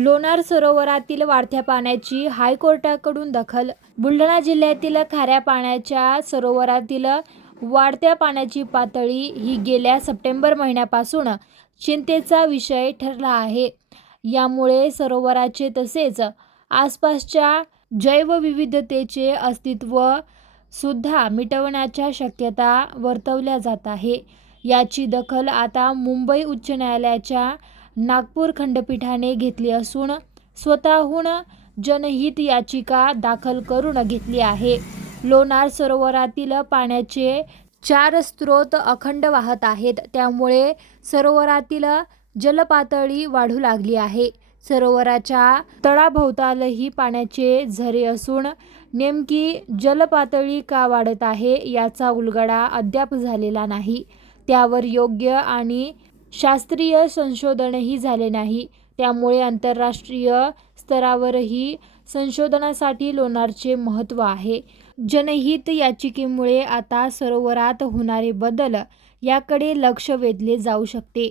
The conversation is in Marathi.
लोणार सरोवरातील वाढत्या पाण्याची हायकोर्टाकडून दखल. बुलढाणा जिल्ह्यातील खाऱ्या पाण्याच्या सरोवरातील वाढत्या पाण्याची पातळी ही गेल्या सप्टेंबर महिन्यापासून चिंतेचा विषय ठरला आहे. यामुळे सरोवराचे तसेच आसपासच्या जैवविविधतेचे अस्तित्व सुद्धा मिटवण्याच्या शक्यता वर्तवल्या जात आहे. याची दखल आता मुंबई उच्च न्यायालयाच्या नागपूर खंडपीठाने घेतली असून स्वतःहून जनहित याचिका दाखल करून घेतली आहे. लोणार सरोवरातील पाण्याचे 4 स्रोत अखंड वाहत आहेत. त्यामुळे सरोवरातील जलपातळी वाढू लागली आहे. सरोवराच्या तळाभोवतालही पाण्याचे झरे असून नेमकी जलपातळी का वाढत आहे याचा उलगडा अद्याप झालेला नाही. त्यावर योग्य आणि शास्त्रीय संशोधनही झाले नाही. त्यामुळे आंतरराष्ट्रीय स्तरावरही संशोधनासाठी लोणारचे महत्त्व आहे. जनहित याचिकेमुळे आता सरोवरात होणारे बदल याकडे लक्ष वेधले जाऊ शकते.